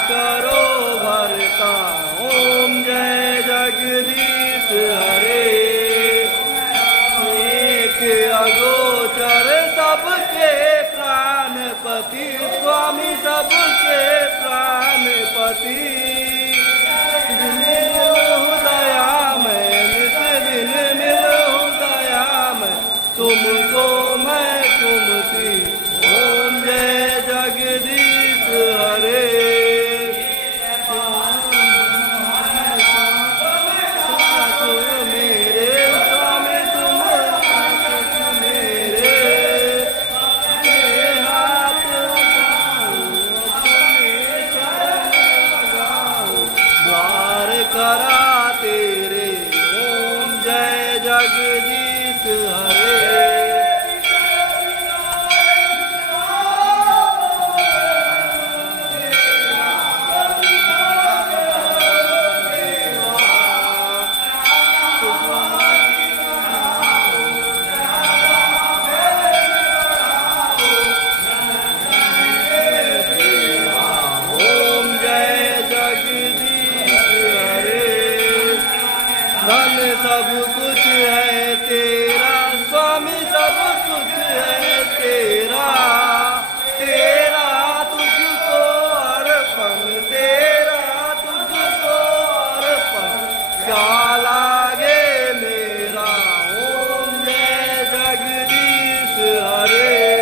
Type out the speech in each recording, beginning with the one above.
करो भरता। ओम जय जगदीश हरे। एक अगोचर सबके प्राणपति, स्वामी सबके प्राणपति। दया में नित दिन मिलूं दया में, तुमको मैं तुमती। ओम जय जगदीश हरे। करा तेरे। ओम जय जगदीश हरे। धन सब कुछ है तेरा स्वामी, सब कुछ है तेरा। तेरा तुझको अर्पण, तेरा तुझको अर्पण, क्या लागे मेरा। ओम जय जगदीश हरे।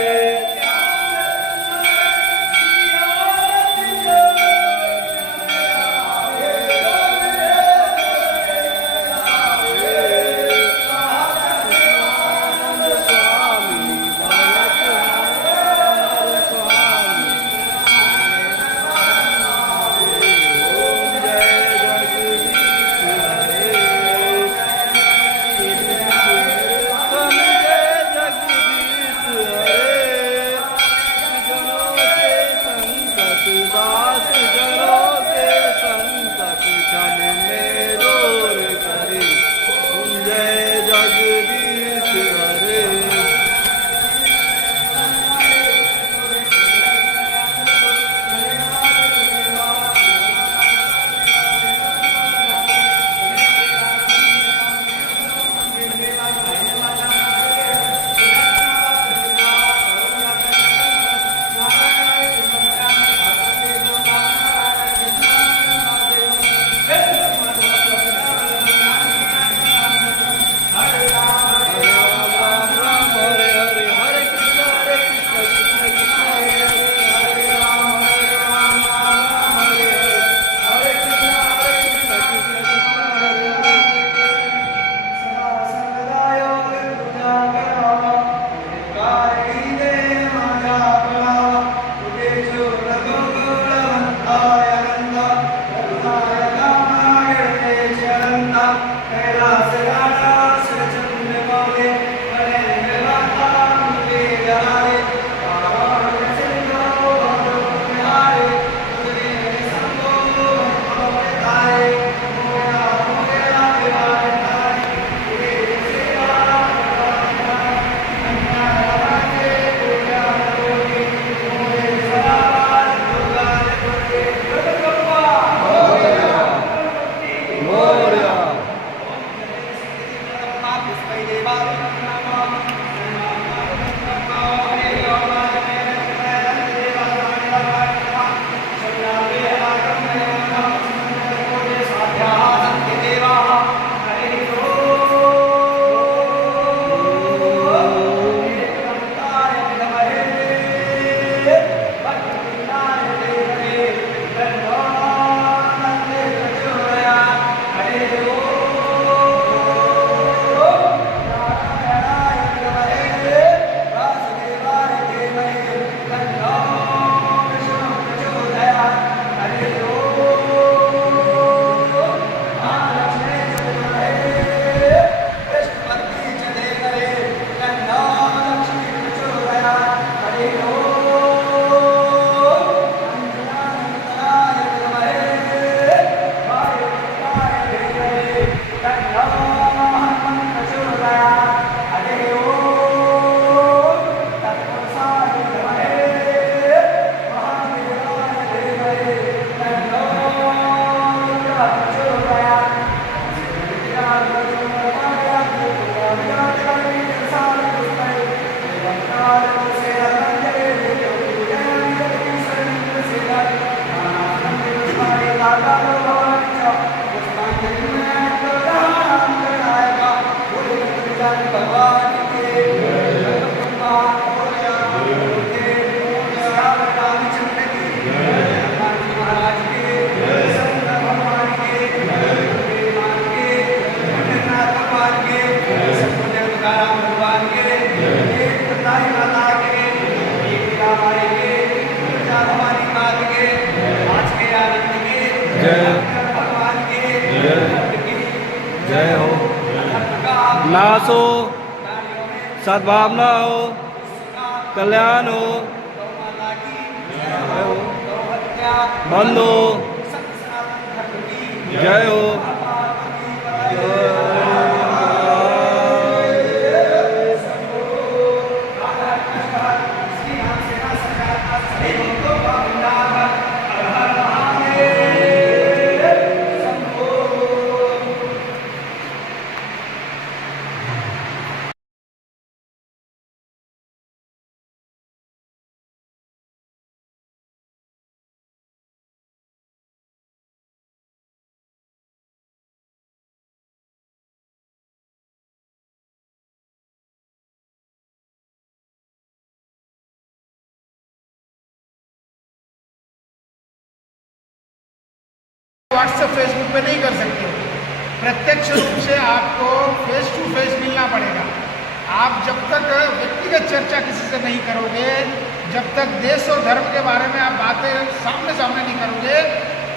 विकास हो, सद्भावना हो, कल्याण हो, बंद हो, जय हो। व्हाट्सएप फेसबुक पे नहीं कर सकते। प्रत्यक्ष रूप से आपको फेस टू फेस मिलना पड़ेगा। आप जब तक व्यक्तिगत चर्चा किसी से नहीं करोगे, जब तक देश और धर्म के बारे में आप बातें सामने सामने नहीं करोगे,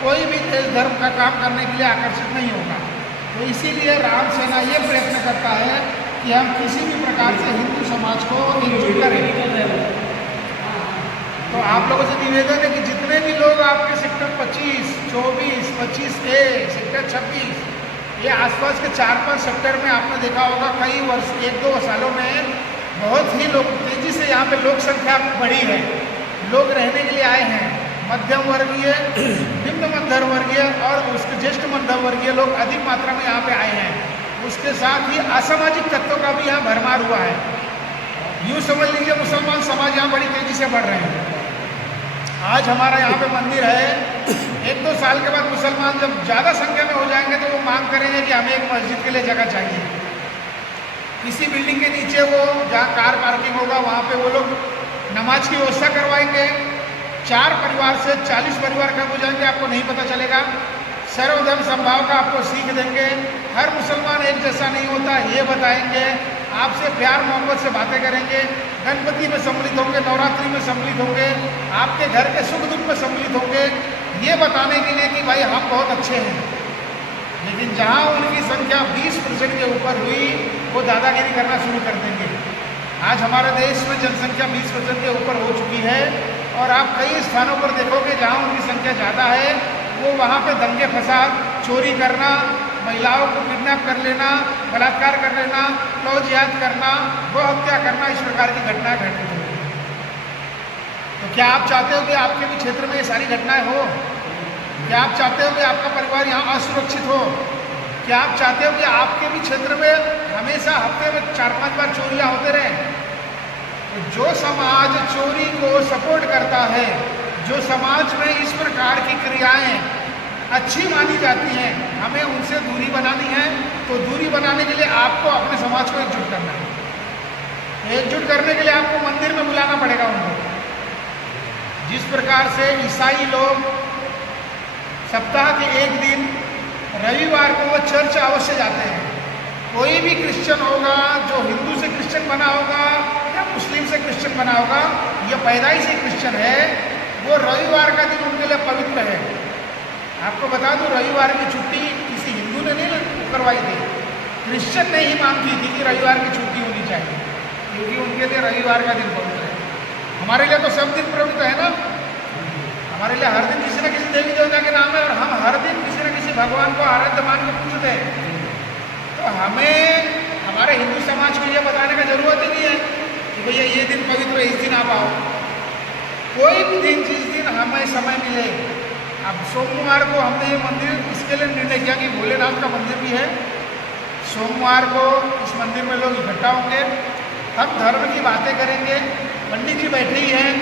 कोई भी देश धर्म का काम करने के लिए आकर्षित नहीं होगा। तो इसीलिए राम सेना ये प्रयत्न करता है कि हम किसी भी प्रकार से हिंदू समाज को एकजुट करें। तो आप लोगों से निवेदन है कि जितने भी लोग आपके सेक्टर 25, 24, 25A, सेक्टर 26, ये आसपास के 4-5 सेक्टर में आपने देखा होगा कई वर्ष 1-2 सालों में बहुत ही लोग तेजी से यहाँ पे लोक संख्या बढ़ी है। लोग रहने के लिए आए हैं, मध्यम वर्गीय, निम्न मध्यम वर्गीय और उसके ज्येष्ठ मध्यम वर्गीय लोग अधिक मात्रा में यहाँ पे आए हैं। उसके साथ ही असामाजिक तत्वों का भी यहाँ भरमार हुआ है। यूँ समझ लीजिए मुसलमान समाज यहाँ बड़ी तेजी से बढ़ रहे हैं। आज हमारा यहाँ पे मंदिर है, 1-2 साल के बाद मुसलमान जब ज़्यादा संख्या में हो जाएंगे तो वो मांग करेंगे कि हमें एक मस्जिद के लिए जगह चाहिए। किसी बिल्डिंग के नीचे वो जहाँ कार पार्किंग होगा वहाँ पे वो लोग नमाज की व्यवस्था करवाएंगे। 4 परिवार से 40 परिवार कब हो जाएंगे आपको नहीं पता चलेगा। सर्वधर्म संभाव का आपको सीख देंगे। हर मुसलमान एक जैसा नहीं होता ये बताएंगे। आपसे प्यार मोहब्बत से बातें करेंगे। गणपति में सम्मिलित होंगे, नवरात्रि में सम्मिलित होंगे, आपके घर के सुख दुख में सम्मिलित होंगे, ये बताने के लिए कि भाई हम बहुत अच्छे हैं। लेकिन जहाँ उनकी संख्या 20% के ऊपर हुई वो दादागिरी करना शुरू कर देंगे। आज हमारे देश में जनसंख्या 20% के ऊपर हो चुकी है और आप कई स्थानों पर देखोगे जहाँ उनकी संख्या ज़्यादा है वो वहाँ पे दंगे फसाद, चोरी करना, महिलाओं को किडनैप कर लेना, बलात्कार कर लेना, लव जिहाद करना, गौ हत्या करना, इस प्रकार की घटनाएं घटित हो। तो क्या आप चाहते हो कि आपके भी क्षेत्र में ये सारी घटनाएं हो? क्या आप चाहते हो कि आपका परिवार यहाँ असुरक्षित हो? क्या आप चाहते हो कि आपके भी क्षेत्र में हमेशा हफ्ते में 4-5 बार चोरियाँ होते रहें? तो जो समाज चोरी को सपोर्ट करता है, जो समाज में इस प्रकार की क्रियाएं अच्छी मानी जाती हैं, हमें उनसे दूरी बनानी है। तो दूरी बनाने के लिए आपको अपने समाज को एकजुट करना है। एकजुट करने के लिए आपको मंदिर में बुलाना पड़ेगा उनको। जिस प्रकार से ईसाई लोग सप्ताह के एक दिन रविवार को वो चर्च अवश्य जाते हैं। कोई भी क्रिश्चियन होगा जो हिंदू से क्रिश्चियन बना होगा या मुस्लिम से क्रिश्चियन बना होगा, ये पैदाइश से क्रिश्चियन है, वो रविवार का दिन उनके लिए पवित्र है। आपको बता दूं रविवार की छुट्टी किसी हिंदू ने नहीं करवाई थी, क्रिश्चियन ने ही मांग की थी कि रविवार की छुट्टी होनी चाहिए, क्योंकि उनके लिए रविवार का दिन पवित्र है। हमारे लिए तो सब दिन पवित्र है ना। हमारे लिए हर दिन किसी न किसी देवी देवता के नाम है और हम हर दिन किसी न किसी भगवान को आराध्य मान के पूजते हैं। तो हमें हमारे हिंदू समाज को ये बताने का जरूरत ही नहीं है कि भैया ये दिन पवित्र है, इस दिन आप आओ। कोई भी दिन जिस दिन हमें समय मिले। अब सोमवार को हमने ये मंदिर इसके लिए निर्णय किया कि भोलेनाथ का मंदिर भी है। सोमवार को इस मंदिर में लोग इकट्ठा होंगे, हम धर्म की बातें करेंगे। पंडित जी बैठे ही हैं,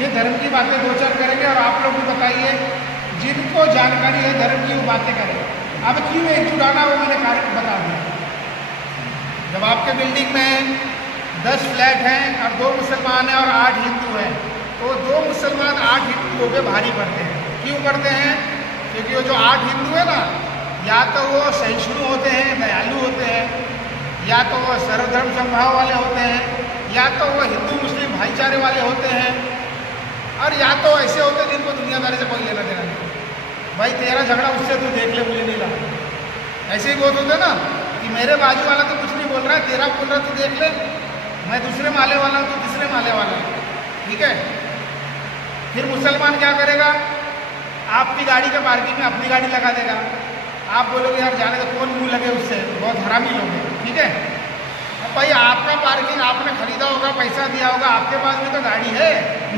ये धर्म की बातें 2-4 करेंगे और आप लोग भी बताइए जिनको जानकारी है धर्म की वो बातें करें। अब क्यों एकजुट आना वो मैंने कारण बता दिया। जब आपके बिल्डिंग में 10 फ्लैट हैं और 2 मुसलमान हैं और 8 हिंदू हैं, तो 2 मुसलमान 8 हिंदुओं पे भारी पड़ते हैं। क्यों पड़ते हैं? क्योंकि वो जो 8 हिंदू है ना, या तो वो सहिष्णु होते हैं, दयालु होते हैं, या तो वो सर्वधर्म समभाव वाले होते हैं, या तो वो हिंदू मुस्लिम भाईचारे वाले होते हैं, और या तो ऐसे होते हैं जिनको दुनियादारी से कोई लेना देना नहीं। भाई तेरा झगड़ा उससे तू देख ले, मुझे नहीं लगा। ऐसे ही बहुत होते ना कि मेरे बाजू वाला तो कुछ नहीं बोल रहा है, तेरा बोल रहा है, तू देख ले, मैं दूसरे माले वाला हूँ, तू तीसरे माले वाला है, ठीक है। फिर मुसलमान क्या करेगा, आपकी गाड़ी के पार्किंग में अपनी गाड़ी लगा देगा। आप बोलोगे यार जाने तो कौन मुंह लगे उससे, बहुत हरामी लोग हैं, ठीक है। अब भाई आपका पार्किंग आपने खरीदा होगा, पैसा दिया होगा, आपके पास भी तो गाड़ी है,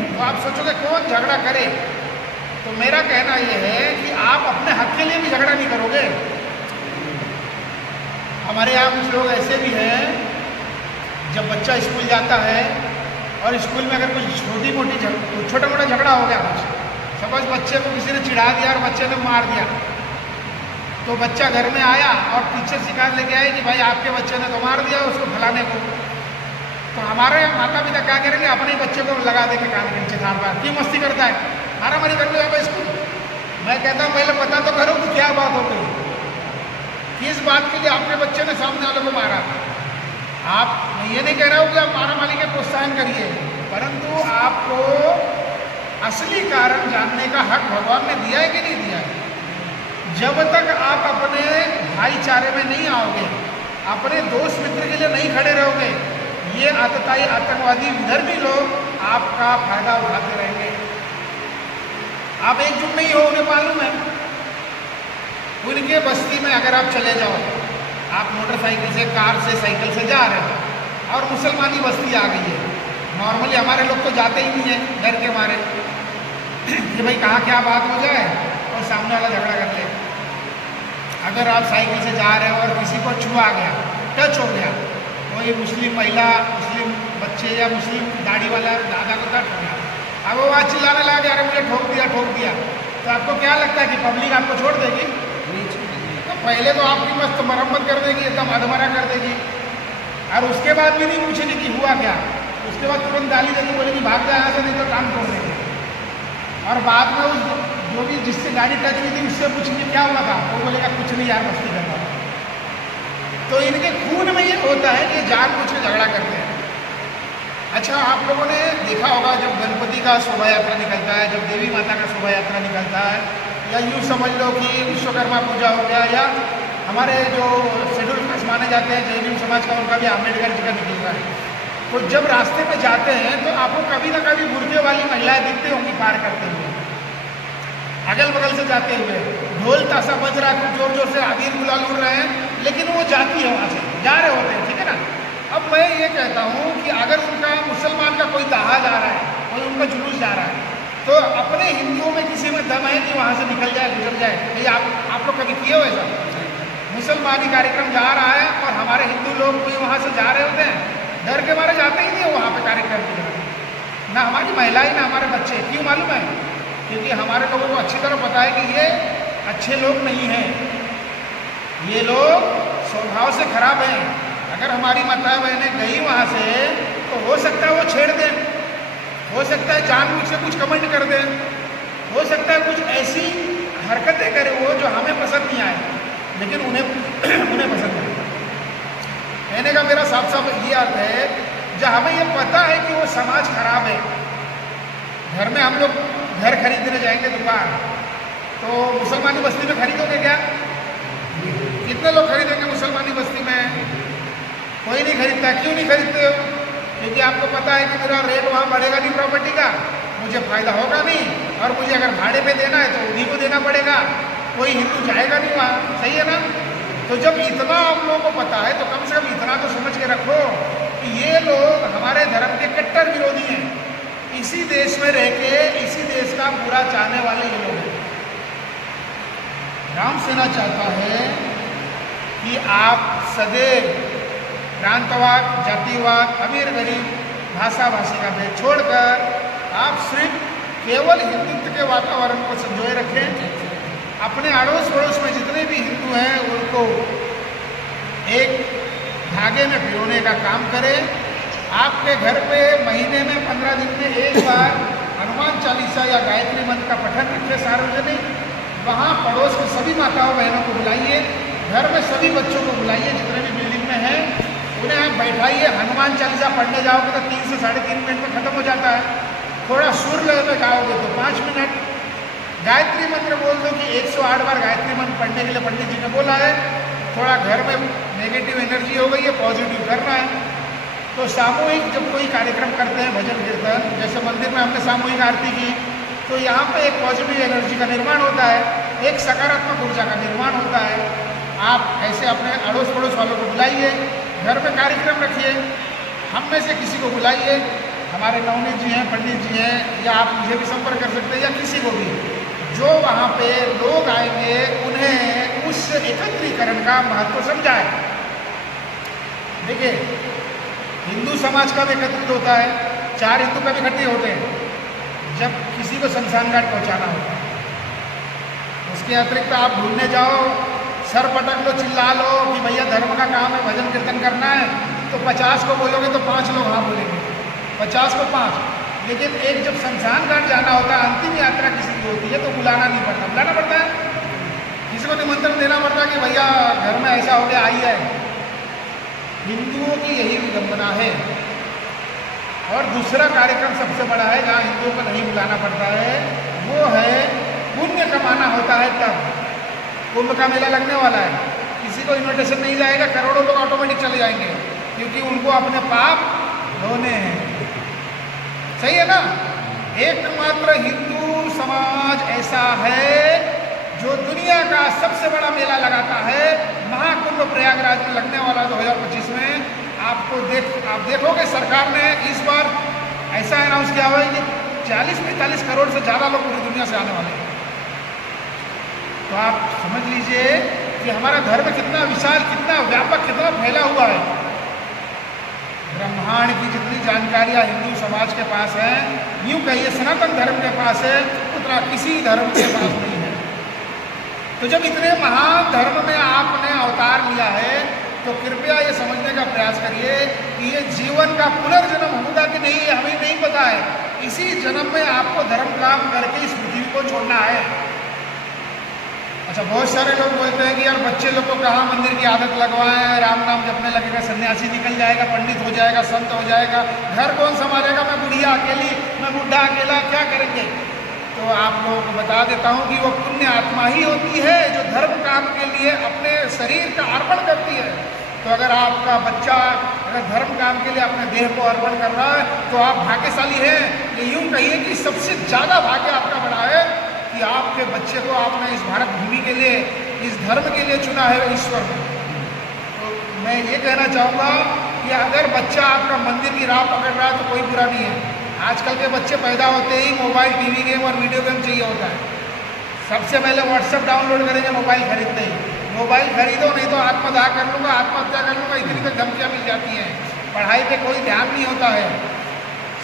तो आप सोचोगे कौन झगड़ा करे। तो मेरा कहना यह है कि आप अपने हक के लिए भी झगड़ा नहीं करोगे। हमारे यहाँ कुछ लोग ऐसे भी हैं, जब बच्चा स्कूल जाता है और स्कूल में अगर कुछ छोटा मोटा झगड़ा हो गया, कुछ सपोज बच्चे को किसी ने चिढ़ा दिया और बच्चे ने मार दिया, तो बच्चा घर में आया और टीचर शिकायत लेके आए कि भाई आपके बच्चे ने तो मार दिया उसको फलाने को। तो हमारे माता पिता क्या करेंगे, अपने ही बच्चे को लगा देंगे कान के नीचे थान बार, क्यों मस्ती करता है, मारामारी कर लो यहाँ स्कूल। मैं कहता हूँ पहले पता तो करो कि क्या बात हो गई, किस बात के लिए आपके बच्चे ने सामने वाले को मारा। आप ये नहीं कह रहे हो कि आप मारामारी के प्रोत्साहन करिए, परंतु आपको असली कारण जानने का हक भगवान ने दिया है कि नहीं दिया है। जब तक आप अपने भाईचारे में नहीं आओगे, अपने दोस्त मित्र के लिए नहीं खड़े रहोगे, ये आतताई आतंकवादी विधर्मी लोग आपका फायदा उठाते रहेंगे। आप एकजुट नहीं हो, उन्हें मालूम है। उनके बस्ती में अगर आप चले जाओ, आप मोटरसाइकिल से, कार से, साइकिल से जा रहे हो और मुसलमानी बस्ती आ गई है, नॉर्मली हमारे लोग तो जाते ही नहीं है डर के मारे कि भाई कहाँ क्या बात हो जाए और सामने वाला झगड़ा कर ले। अगर आप साइकिल से जा रहे हो और किसी को छुआ गया, टच हो गया, कोई मुस्लिम महिला, मुस्लिम बच्चे या मुस्लिम दाढ़ी वाला दादा को टच हो गया, अब वो आज चिल्लाने लगा, अरे मुझे ठोक दिया, तो आपको क्या लगता है कि पब्लिक आपको छोड़ देगी? तो पहले तो आपकी मस्त मरम्मत कर देगी, एकदम अधमरा कर देगी, और उसके बाद भी नहीं पूछेगी कि हुआ क्या। उसके बाद तुरंत गाली देगी, बोलेगी भाग जाए यहाँ से, नहीं तो काम छोड़ देंगे। और बाद में उस जो भी जिससे गाड़ी टच हुई थी उससे पूछेंगे क्या हुआ था, वो बोलेगा कुछ नहीं यार, मस्ती कर रहा था। तो इनके खून में ये होता है कि जानबूझ के झगड़ा करते हैं। अच्छा, आप लोगों ने देखा होगा जब गणपति का शोभा यात्रा निकलता है, जब देवी माता का शोभा यात्रा निकलता है, या यूँ समझ लो कि विश्वकर्मा पूजा हो गया, या हमारे जो शेड्यूल कास्ट माने जाते हैं जैन समाज का, उनका भी अम्बेडकर जी का निकल रहा है। तो जब रास्ते पे जाते हैं तो आपको कभी ना कभी बुर्के वाली महिलाएं दिखती होंगी पार करते हुए, अगल बगल से जाते हुए, ढोल ताशा बज रहा है, जोर जोर से अबीर गुलाल उड़ रहे हैं, लेकिन वो जाती है वहाँ से, जा रहे होते हैं, ठीक है ना। अब मैं ये कहता हूँ कि अगर उनका मुसलमान का कोई दहा जा रहा है, कोई उनका जुलूस जा रहा है, तो अपने हिंदुओं में किसी में दम है कि वहाँ से निकल जाए, गुजर जाए। ये आप लोग कभी किए हो ऐसा? मुसलमानी कार्यक्रम जा रहा है और हमारे हिंदू लोग कोई वहाँ से जा रहे होते हैं, डर के मारे जाते ही नहीं है वहाँ पे कार्यक्रम के लिए, ना हमारी महिलाएं ना हमारे बच्चे। क्यों मालूम है? क्योंकि हमारे लोगों को अच्छी तरह पता है कि ये अच्छे लोग नहीं हैं, ये लोग स्वभाव से खराब हैं। अगर हमारी माता बहनें गई वहाँ से तो हो सकता है वो छेड़ दें, हो सकता है जानबूझ से कुछ कमेंट कर दें, हो सकता है कुछ ऐसी हरकतें करें वो जो हमें पसंद नहीं आए, लेकिन उन्हें पसंद है। कहने का मेरा साफ साफ ये अर्थ है, जब हमें ये पता है कि वो समाज खराब है, घर में हम लोग घर खरीदने जाएंगे दुकान, तो मुसलमानी बस्ती में खरीदोगे क्या? कितने लोग खरीदेंगे मुसलमानी बस्ती में? कोई नहीं खरीदता। क्यों नहीं खरीदते हो? क्योंकि आपको पता है कि मेरा रेट वहाँ बढ़ेगा नहीं प्रॉपर्टी का, मुझे फ़ायदा होगा नहीं, और मुझे अगर भाड़े पे देना है तो उन्हीं को देना पड़ेगा, कोई हिंदू जाएगा नहीं वहाँ। सही है ना? तो जब इतना आप लोगों को पता है तो कम से कम इतना तो समझ के रखो कि ये लोग हमारे धर्म के कट्टर विरोधी हैं। इसी देश में रह के इसी देश का बुरा चाहने वाले ये लोग हैं। राम सेना चाहता है कि आप सदैव प्रांतवाद, जातिवाद, अमीर गरीब, भाषा भाषी का भेद छोड़कर आप सिर्फ केवल हिंदुत्व के वातावरण को संजोए रखें। अपने अड़ोस पड़ोस में जितने भी हिंदू हैं उनको एक धागे में पिरोने का काम करें। आपके घर पे महीने में 15 दिन में एक बार हनुमान चालीसा या गायत्री मंत्र का पठन रखें सार्वजनिक। वहाँ पड़ोस के सभी माताओं बहनों को बुलाइए, घर में सभी बच्चों को बुलाइए, जितने भी बिल्डिंग में हैं उन्हें आप बैठाइए। हनुमान चालीसा पढ़ने जाओगे तो 3 से 3.5 मिनट में ख़त्म हो जाता है। थोड़ा सुर में गाओगे तो 5 मिनट। गायत्री मंत्र बोल दो कि 108 बार गायत्री मंत्र पढ़ने के लिए पंडित जी ने बोला है, थोड़ा घर में नेगेटिव एनर्जी हो गई है, पॉजिटिव करना है। तो सामूहिक जब कोई कार्यक्रम करते हैं, भजन कीर्तन, जैसे मंदिर में हमने सामूहिक आरती की, तो यहाँ पे एक पॉजिटिव एनर्जी का निर्माण होता है, एक सकारात्मक ऊर्जा का निर्माण होता है। आप ऐसे अपने अड़ोस पड़ोस वालों को बुलाइए, घर में कार्यक्रम रखिए, हम में से किसी को बुलाइए, हमारे नवनीत जी हैं, पंडित जी हैं, या आप मुझे भी संपर्क कर सकते हैं, या किसी को भी, जो वहाँ पे लोग आएंगे उन्हें उस एकत्रीकरण का महत्व समझाए। देखिए, हिंदू समाज का भी एकत्रित होता है, 4 हिंदू का भी इकट्ठे होते हैं जब किसी को शमशान घाट पहुँचाना होता है। उसके अतिरिक्त आप ढूंढने जाओ, सर पटक लो, चिल्ला लो कि भैया धर्म का काम है, भजन कीर्तन करना है, तो 50 को बोलोगे तो 5 लोग हाँ बोलेंगे, 50 को 5। लेकिन एक जब शमशान घाट जाना होता है, अंतिम यात्रा किसी की होती है, तो बुलाना नहीं पड़ता। बुलाना पड़ता है, किसी को निमंत्रण देना पड़ता है कि भैया घर में ऐसा हो गया, आइए। हिंदुओं की यही विडंबना है। और दूसरा कार्यक्रम सबसे बड़ा है जहाँ हिंदुओं को नहीं बुलाना पड़ता है, वो है पुण्य कमाना होता है। तब कुंभ का मेला लगने वाला है, किसी को इन्विटेशन नहीं जाएगा, करोड़ों लोग ऑटोमेटिक चले जाएंगे, क्योंकि उनको अपने पाप धोने हैं। सही है ना? एकमात्र हिंदू समाज ऐसा है जो दुनिया का सबसे बड़ा मेला लगाता है। महाकुंभ प्रयागराज में लगने वाला 2025 में आप देखोगे सरकार ने इस बार ऐसा अनाउंस किया हुआ है कि 40-45 करोड़ से ज़्यादा लोग पूरी दुनिया से आने वाले हैं। तो आप समझ लीजिए कि हमारा धर्म कितना विशाल, कितना व्यापक, कितना फैला हुआ है। ब्रह्मांड की जितनी जानकारियाँ हिंदू समाज के पास है, यूँ कहिए सनातन धर्म के पास है, उतना किसी धर्म के पास नहीं है। तो जब इतने महान धर्म में आपने अवतार लिया है, तो कृपया ये समझने का प्रयास करिए कि ये जीवन का पुनर्जन्म होगा कि नहीं, ये हमें नहीं पता है। इसी जन्म में आपको धर्म काम करके इस पृथ्वी को छोड़ना है। अच्छा, बहुत सारे लोग बोलते हैं कि यार बच्चे लोग को कहाँ मंदिर की आदत लगवाएं, राम नाम जपने लगेगा, सन्यासी निकल जाएगा, पंडित हो जाएगा, संत हो जाएगा, घर कौन संभालेगा, मैं बुढ़िया अकेली, मैं बुढ़ा अकेला, क्या करेंगे? तो आप लोगों को बता देता हूँ कि वो पुण्य आत्मा ही होती है जो धर्म काम के लिए अपने शरीर का अर्पण करती है। तो अगर आपका बच्चा अगर धर्म काम के लिए अपने देह को अर्पण कर रहा है, तो आप भाग्यशाली हैं। ये यूँ कहिए कि सबसे ज़्यादा भाग्य आपका बड़ा है कि आपके बच्चे को आपने इस भारत भूमि के लिए, इस धर्म के लिए चुना है ईश्वर ने। तो मैं ये कहना चाहूँगा कि अगर बच्चा आपका मंदिर की राह पकड़ रहा है तो कोई बुरा नहीं है। आजकल के बच्चे पैदा होते ही मोबाइल, टीवी गेम और वीडियो गेम चाहिए होता है। सबसे पहले व्हाट्सएप डाउनलोड करेंगे मोबाइल खरीदते ही, मोबाइल खरीदो नहीं तो आत्मदाह कर लूँगा, आत्महत्या कर लूँगा, इतनी तो धमकियाँ मिल जाती हैं। पढ़ाई पे कोई ध्यान नहीं होता है।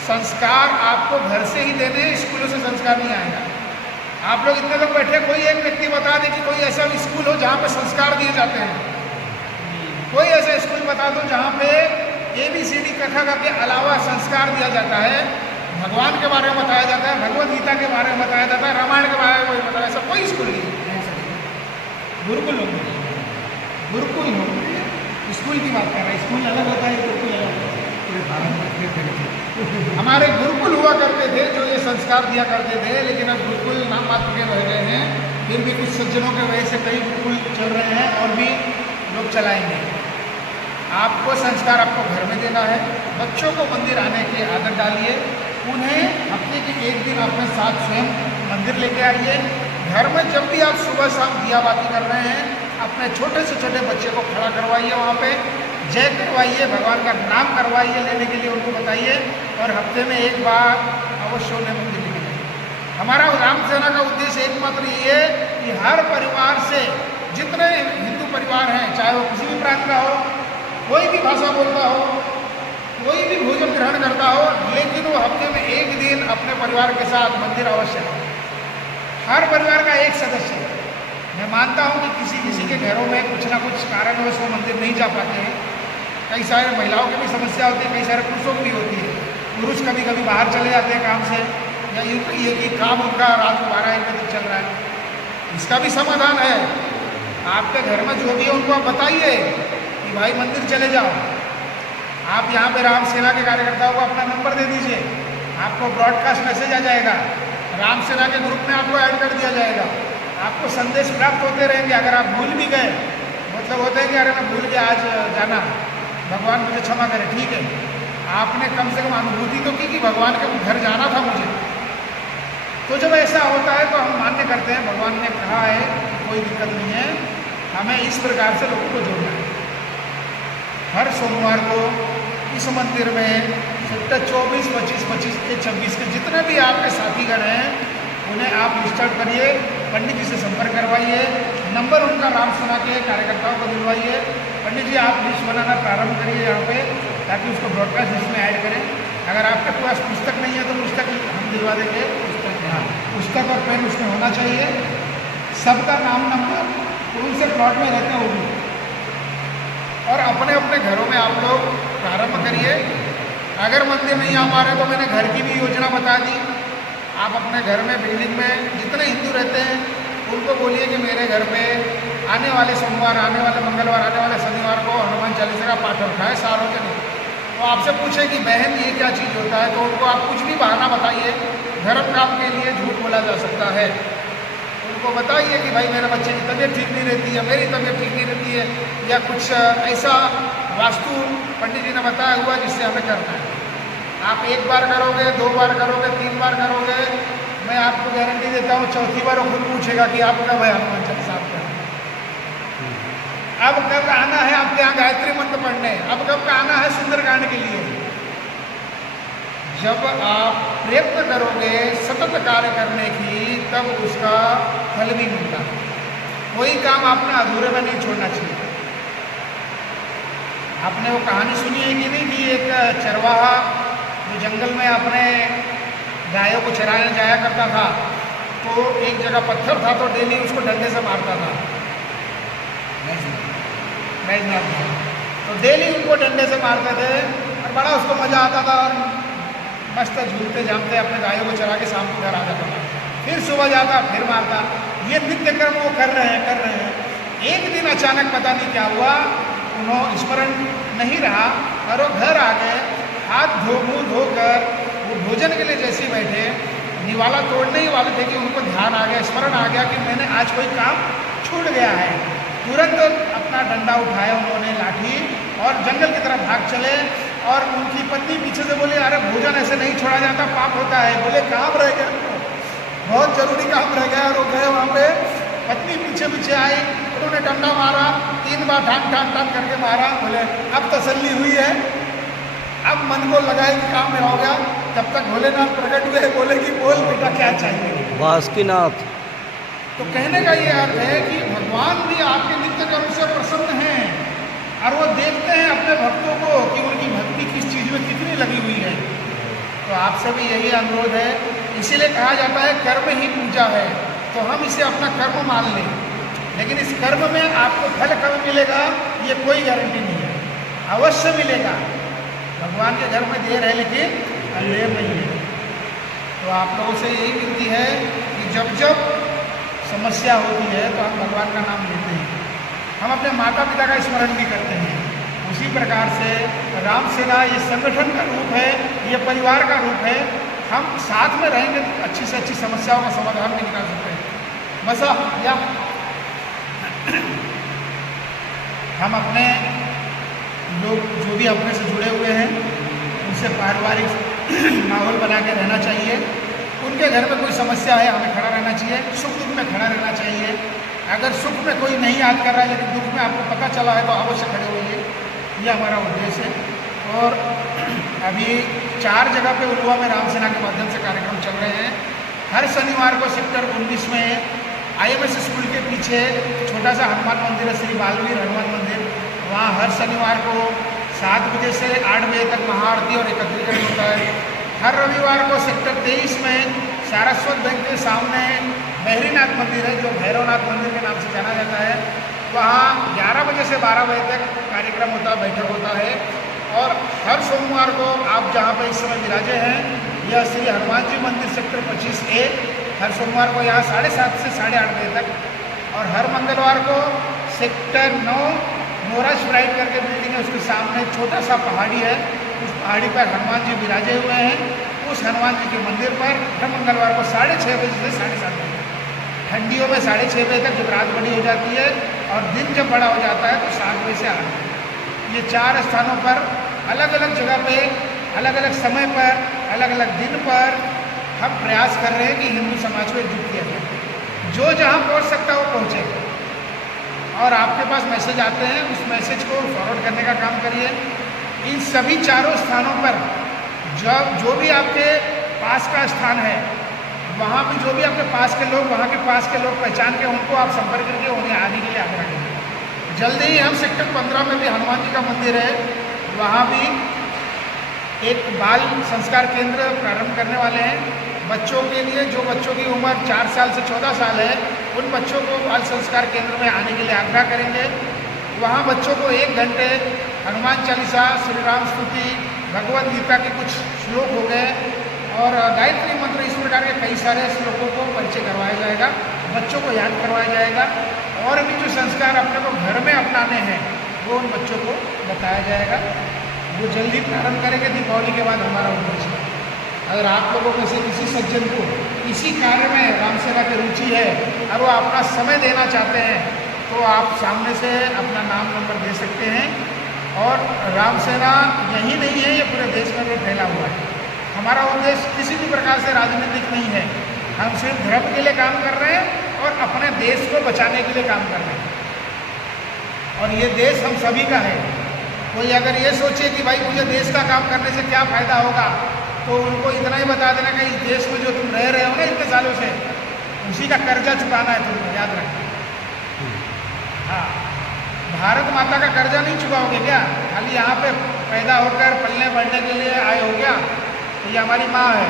संस्कार आपको घर से ही देने, स्कूलों से संस्कार नहीं आएगा। आप लोग इतने लोग बैठे, कोई एक व्यक्ति बता दे कि कोई ऐसा स्कूल हो जहाँ पे संस्कार दिए जाते हैं। कोई ऐसा स्कूल बता दो जहाँ पे ABCD कथा के अलावा संस्कार दिया जाता है, भगवान के बारे में बताया जाता है, भगवद गीता के बारे में बताया जाता है, रामायण के बारे में कोई बताया, ऐसा कोई स्कूल नहीं है। गुरुकुल होंगे, गुरुकुल होंगे, स्कूल की बात कर रहे हैं, स्कूल अलग होता है, गुरुकुल अलग होता है। हमारे गुरुकुल हुआ करते थे जो ये संस्कार दिया करते थे, लेकिन अब गुरुकुल नाम मात्र के रह गए हैं। फिर भी कुछ सज्जनों के वजह से कई गुरुकुल चल रहे हैं और भी लोग चलाएंगे। आपको संस्कार आपको घर में देना है। बच्चों को मंदिर आने की आदत डालिए, उन्हें हफ्ते के 1 दिन अपने साथ स्वयं मंदिर लेके आइए। घर में जब भी आप सुबह शाम दिया बाती कर रहे हैं, अपने छोटे से छोटे बच्चे को खड़ा करवाइए, वहाँ पे जय करवाइए, भगवान का नाम करवाइए, लेने के लिए उनको बताइए, और हफ्ते में 1 बार अवश्य उन्हें मंदिर लेके जाइए। हमारा राम सेना का उद्देश्य एकमात्र ये है कि हर परिवार से, जितने हिंदू परिवार हैं, चाहे वो किसी भी प्रांत का हो, कोई भी भाषा बोलता हो, कोई भी भोजन ग्रहण करता हो, लेकिन वो हफ्ते में 1 दिन अपने परिवार के साथ मंदिर अवश्य हो। हर परिवार का एक सदस्य है। मैं मानता हूँ कि किसी के घरों में कुछ ना कुछ कारण हो उसको मंदिर नहीं जा पाते हैं। कई सारे महिलाओं की भी समस्या होती है, कई सारे पुरुषों की भी होती है। पुरुष कभी कभी बाहर चले जाते हैं काम से, या ये कि काम उनका रात को 12-1 बजे तक चल रहा है। इसका भी समाधान है। आपके घर में जो भी है उनको आप बताइए कि भाई मंदिर चले जाओ। आप यहाँ पे राम सेना के कार्यकर्ताओं को अपना नंबर दे दीजिए, आपको ब्रॉडकास्ट मैसेज आ जाएगा, राम सेना के ग्रुप में आपको ऐड कर दिया जाएगा, आपको संदेश प्राप्त होते रहेंगे। अगर आप भूल भी गए मतलब होता है कि अरे मैं भूल गया आज जाना, भगवान मुझे क्षमा करे, ठीक है, आपने कम से कम अनुभूति तो की कि भगवान के घर जाना था मुझे। तो जब ऐसा होता है तो हम मान्य करते हैं भगवान ने कहा है, कोई दिक्कत नहीं है, हमें इस प्रकार से लोगों को जोड़ना है। हर सोमवार को इस मंदिर में सेक्टर 24, 25, 25 के 26 के जितने भी आपके साथीगण हैं उन्हें आप लिस्ट आउट करिए, पंडित जी से संपर्क करवाइए, नंबर उनका राम सेना के कार्यकर्ताओं को दिलवाइए। पंडित जी आप लिस्ट बनाना प्रारंभ करिए यहाँ पे, ताकि उसको ब्रॉडकास्ट लिस्ट में ऐड करें। अगर आपके पास पुस्तक नहीं है तो पुस्तक हम दिलवा देंगे। पुस्तक और पेन उसमें होना चाहिए, सबका नाम नंबर, कौन से प्लॉट में रहते हैं वो भी। और अपने अपने घरों में आप लोग प्रारंभ करिए। अगर मंदिर नहीं आ पा रहे तो मैंने घर की भी योजना बता दी। आप अपने घर में बिल्डिंग में जितने हिंदू रहते हैं उनको बोलिए कि मेरे घर पे आने वाले सोमवार, आने वाले मंगलवार, आने वाले शनिवार को हनुमान चालीसा का पाठ रखा है सार्वजनिक। तो आपसे पूछे कि बहन ये क्या चीज़ होता है, तो उनको आप कुछ भी बहाना बताइए, धर्म काम के लिए झूठ बोला जा सकता है। उनको बताइए कि भाई मेरे बच्चे की तबीयत ठीक नहीं रहती है, मेरी तबीयत ठीक नहीं रहती है, या कुछ ऐसा वास्तु पंडित जी ने बताया हुआ जिससे हमें करना है। आप एक बार करोगे, 2 बार करोगे, 3 बार करोगे, मैं आपको गारंटी देता हूँ चौथी बार वो खुद पूछेगा कि आप कब है हनुमान चालीसा आपका, अब कब आना है आपके यहाँ गायत्री मंत्र पढ़ने, अब कब आना है सुंदरकांड के लिए। जब आप प्रयत्न करोगे सतत कार्य करने की तब उसका फल भी मिलता है। कोई काम आपने अधूरे में नहीं छोड़ना चाहिए। आपने वो कहानी सुनी है कि नहीं कि एक चरवाहा जो जंगल में अपने गायों को चराने जाया करता था, तो एक जगह पत्थर था तो डेली उसको डंडे से मारता था, तो डेली उनको डंडे से मारते थे और बड़ा उसको मज़ा आता था और मस्त झूलते झामते अपने गायों को चरा के शाम को घर आ जाता था। फिर सुबह जाता फिर मारता। ये नित्य कर्म वो कर रहे हैं। एक दिन अचानक पता नहीं क्या हुआ, उन्होंने स्मरण नहीं रहा और वो घर आ गए, हाथ मुँह धोकर वो भोजन के लिए जैसे ही बैठे, निवाला तोड़ने ही वाले थे कि उनको ध्यान आ गया, स्मरण आ गया कि मैंने आज कोई काम छूट गया है। तुरंत अपना डंडा उठाया उन्होंने, लाठी, और जंगल की तरफ भाग चले। और उनकी पत्नी पीछे से बोली अरे भोजन ऐसे नहीं छोड़ा जाता, पाप होता है। बोले काम रह गया, बहुत जरूरी काम रह गया। और वो गए वहाँ पे, पत्नी पीछे पीछे आई, उन्होंने डंडा मारा, 3 बार ठान ठान ठान करके मारा। बोले अब तसल्ली हुई है, अब मन को लगा है कि काम में हो गया। तब तक भोलेनाथ प्रकट हुए, बोले कि बोल बेटा क्या चाहिए। बासुकीनाथ। तो कहने का ये अर्थ है कि भगवान भी आपके नित्य कर्म से प्रसन्न हैं और वो देखते हैं अपने भक्तों को कि उनकी भक्ति किस चीज़ में कितनी लगी हुई है। तो आपसे भी यही अनुरोध है। इसीलिए कहा जाता है कर्म ही पूजा है, तो हम इसे अपना कर्म मान लें, लेकिन इस कर्म में आपको फल कब मिलेगा ये कोई गारंटी नहीं है, अवश्य मिलेगा। भगवान के घर में देर है लेकिन अंधेर नहीं है। तो आप लोगों से यही विनती है कि जब जब समस्या होती है तो हम भगवान का नाम लेते हैं, हम अपने माता पिता का स्मरण भी करते हैं। उसी प्रकार से राम सेना ये संगठन का रूप है, ये परिवार का रूप है। हम साथ में रहेंगे तो अच्छी से अच्छी समस्याओं का समाधान भी निकाल सकते हैं। बस या हम अपने लोग जो भी अपने से जुड़े हुए हैं उनसे पारिवारिक माहौल बना के रहना चाहिए। उनके घर में कोई समस्या है हमें खड़ा रहना चाहिए, सुख दुख में खड़ा रहना चाहिए। अगर सुख में कोई नहीं याद कर रहा है लेकिन दुख में आपको पता चला है तो अवश्य खड़े होइए, ये हमारा उद्देश्य है। और अभी 4 जगह पे उलवा में राम सेना के माध्यम से कार्यक्रम चल रहे हैं। हर शनिवार को सेक्टर 19 में IMS स्कूल के पीछे छोटा सा हनुमान मंदिर है, श्री बालवीर हनुमान मंदिर। वहाँ हर शनिवार को 7 बजे से 8 बजे तक महाआरती और एकत्रीकरण होता है। हर रविवार को सेक्टर 23 में सारस्वत बैंक के सामने बहरीनाथ मंदिर है, जो भैरवनाथ मंदिर के नाम से जाना जाता है। वहाँ 11 बजे से 12 बजे तक कार्यक्रम होता है, बैठक होता है। और हर सोमवार को आप जहाँ पर इस समय विराजे हैं, यह श्री हनुमान जी मंदिर सेक्टर 25A, हर सोमवार को यहाँ 7:30 से 8:30 बजे तक। और हर मंगलवार को सेक्टर 9 नोरा स्प्राइट करके बिल्डिंग है, उसके सामने छोटा सा पहाड़ी है, उस पहाड़ी पर हनुमान जी विराजे हुए हैं। उस हनुमान जी के मंदिर पर हर मंगलवार को 6:30 बजे से 7:30 बजे ठंडियों में 6:30 बजे तक जब रात बड़ी हो जाती है और दिन जब बड़ा हो जाता है तो 7 बजे से 8 ये 4 स्थानों पर अलग अलग जगह पे अलग अलग समय पर अलग अलग दिन पर हम प्रयास कर रहे हैं कि हिंदू समाज को एकजुट किया जाए। जो जहाँ पहुँच सकता है वो पहुँचे और आपके पास मैसेज आते हैं उस मैसेज को फॉरवर्ड करने का काम करिए। इन सभी 4 स्थानों पर जब जो भी आपके पास का स्थान है वहाँ भी जो भी आपके पास के लोग वहाँ के पास के लोग पहचान के उनको आप संपर्क करके उन्हें आने के लिए आग्रह करेंगे। जल्दी ही हम सेक्टर 15 में भी हनुमान जी का मंदिर है वहाँ भी एक बाल संस्कार केंद्र प्रारंभ करने वाले हैं। बच्चों के लिए जो बच्चों की उम्र 4 साल से 14 साल है उन बच्चों को बाल संस्कार केंद्र में आने के लिए आग्रह करेंगे। वहाँ बच्चों को 1 घंटे हनुमान चालीसा, श्री राम स्तुति, भगवद गीता के कुछ श्लोक हो गए और गायत्री मंत्र, इस प्रकार के कई सारे श्लोकों को परिचय करवाया जाएगा, बच्चों को याद करवाया जाएगा और भी जो संस्कार अपने को घर में अपनाने हैं वो उन बच्चों को बताया जाएगा। वो जल्दी प्रारंभ करेंगे दीपावली के बाद हमारा उद्देश्य। अगर आप लोगों में से किसी सज्जन को इसी कार्य में रामसेना की रुचि है और वो अपना समय देना चाहते हैं तो आप सामने से अपना नाम नंबर दे सकते हैं। और रामसेना यही नहीं है, ये पूरे देश में भी फैला हुआ है। हमारा उद्देश्य किसी भी प्रकार से राजनीतिक नहीं है, हम सिर्फ धर्म के लिए काम कर रहे हैं और अपने देश को बचाने के लिए काम कर रहे हैं। और ये देश हम सभी का है। कोई अगर ये सोचे कि भाई मुझे देश का काम करने से क्या फ़ायदा होगा तो उनको इतना ही बता देना कि इस देश में जो तुम रह रहे हो ना इतने सालों से उसी का कर्जा चुकाना है तुमको, याद रखना। हाँ, भारत माता का कर्जा नहीं चुकाओगे क्या? खाली यहाँ पे पैदा होकर पलने बढ़ने के लिए आए हो क्या? तो ये हमारी माँ है,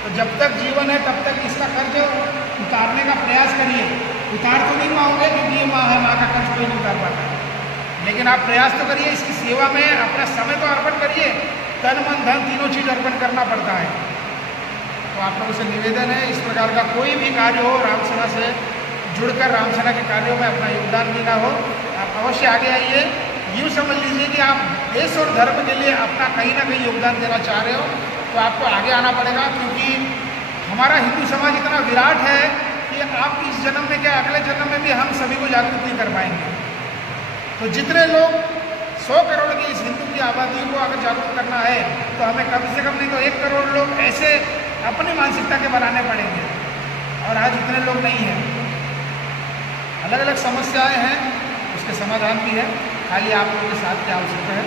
तो जब तक जीवन है तब तक इसका कर्ज उतारने का प्रयास करिए। उतार तो नहीं पाओगे क्योंकि ये माँ है, माँ का कर्ज कोई नहीं उतार पाता, लेकिन आप प्रयास तो करिए, इसकी सेवा में अपना समय तो अर्पण करिए। तन मन धन तीनों चीज़ अर्पण करना पड़ता है। तो आप लोगों से निवेदन है, इस प्रकार का कोई भी कार्य हो रामसेना से जुड़कर रामसेना के कार्यों में अपना योगदान देना हो, आप अवश्य आगे आइए। यूँ समझ लीजिए कि आप देश और धर्म के लिए अपना कहीं ना कहीं योगदान देना चाह रहे हो तो आपको आगे आना पड़ेगा, क्योंकि हमारा हिंदू समाज इतना विराट है कि आप इस जन्म में क्या अगले जन्म में भी हम सभी को जागरूक नहीं कर पाएंगे। तो जितने लोग 100 करोड़ की इस हिंदू की आबादी को अगर जागरूक करना है तो हमें कम से कम नहीं तो 1 करोड़ लोग ऐसे अपनी मानसिकता के बनाने पड़ेंगे, और आज इतने लोग नहीं हैं। अलग अलग समस्याएं हैं, उसके समाधान भी है, खाली आप लोगों के साथ की आवश्यकता है।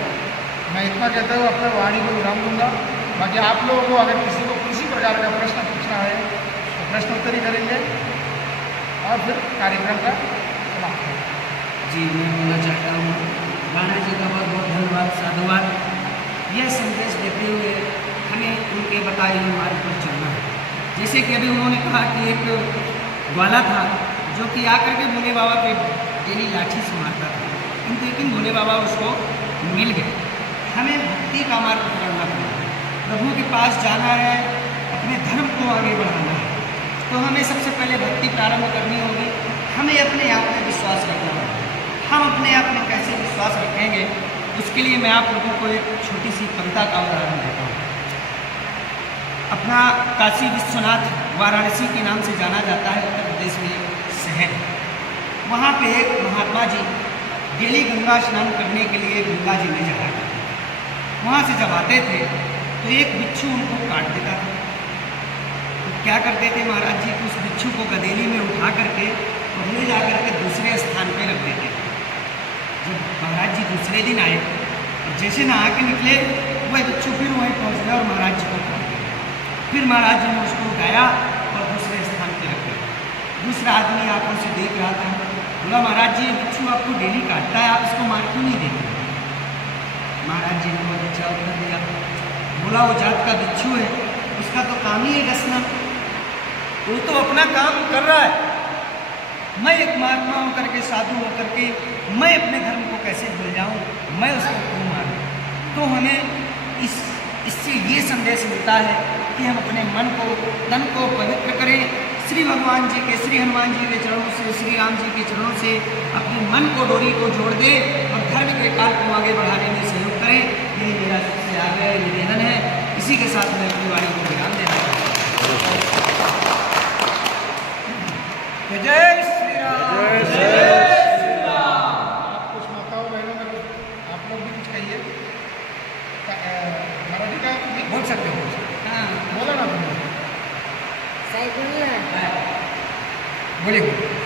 मैं इतना कहते हुए अपने वाणी को विराम दूंगा। बाकी आप लोगों को अगर किसी को किसी प्रकार का प्रश्न पूछना है तो प्रश्न उत्तर ही करेंगे और फिर कार्यक्रम का समाप्त करेंगे। जी, मैं बोलना चाहता हूँ, महाराज जी का बहुत बहुत धन्यवाद, साधुवाद। यह संदेश देते हुए हमें उनके बताए हुए मार्ग पर चलना है। जैसे कि अभी उन्होंने कहा कि एक ग्वाला था जो कि आकर के भोले बाबा पे डेली लाठी से मारता था, किंतु लेकिन भोले बाबा उसको मिल गए। हमें भक्ति का मार्ग पकड़ना पड़ेगा, प्रभु के पास जाना है, अपने धर्म को आगे बढ़ाना है। तो हमें सबसे पहले भक्ति प्रारंभ करनी होगी। हमें अपने आप में विश्वास रखना होगा। हम अपने आप में कैसे विश्वास रखेंगे, उसके लिए मैं आप लोगों को एक छोटी सी कविता का उदाहरण देता हूँ। अपना काशी विश्वनाथ वाराणसी के नाम से जाना जाता है, उत्तर प्रदेश में एक शहर है। वहाँ पे एक महात्मा जी डेली गंगा स्नान करने के लिए गंगा जी में जाया करते थे। वहाँ से जब आते थे तो एक बिच्छू उनको काट देता था। तो क्या करते थे महाराज जी, उस बिच्छू को गदेली में उठा करके और ले जा करके दूसरे स्थान पे रख देते थे। जब महाराज जी दूसरे दिन आए और जैसे नहा के निकले वह बिच्छू फिर वहीं पहुँच गया और महाराज जी को काट दिया। फिर महाराज जी ने उसको उठाया और दूसरे स्थान पर रख दिया। दूसरा आदमी आंखों से देख रहा था, बोला महाराज जी ये बिच्छू आपको डेली काटता है, आप इसको मार क्यों नहीं देते? महाराज जी ने बहुत अच्छा उत्तर दिया, बोला वो जात का बिच्छू है, उसका तो काम ही है डसना, वो तो अपना काम कर रहा है। मैं एक महात्मा होकर के, साधु होकर के मैं अपने धर्म को कैसे भूल जाऊँ, मैं उसको क्यों मारूँ? तो हमें इससे ये संदेश मिलता है कि हम अपने मन को, तन को पवित्र करें, श्री भगवान जी के, श्री हनुमान जी के चरणों से, श्री राम जी के चरणों से अपने मन को, डोरी को जोड़ दें और धर्म के कार्य को आगे बढ़ाने में सहयोग करें। यही मेरा सबसे आगे निवेदन है। इसी के साथ मैं अपनी वाणी को विराम देता हूँ। तो जय श्री राम। आप कुछ माताओं बहनों में आप लोग भी कुछ कहिए। मराठी का बोल सकते हो। हाँ बोला ना तुमने। बोलिए।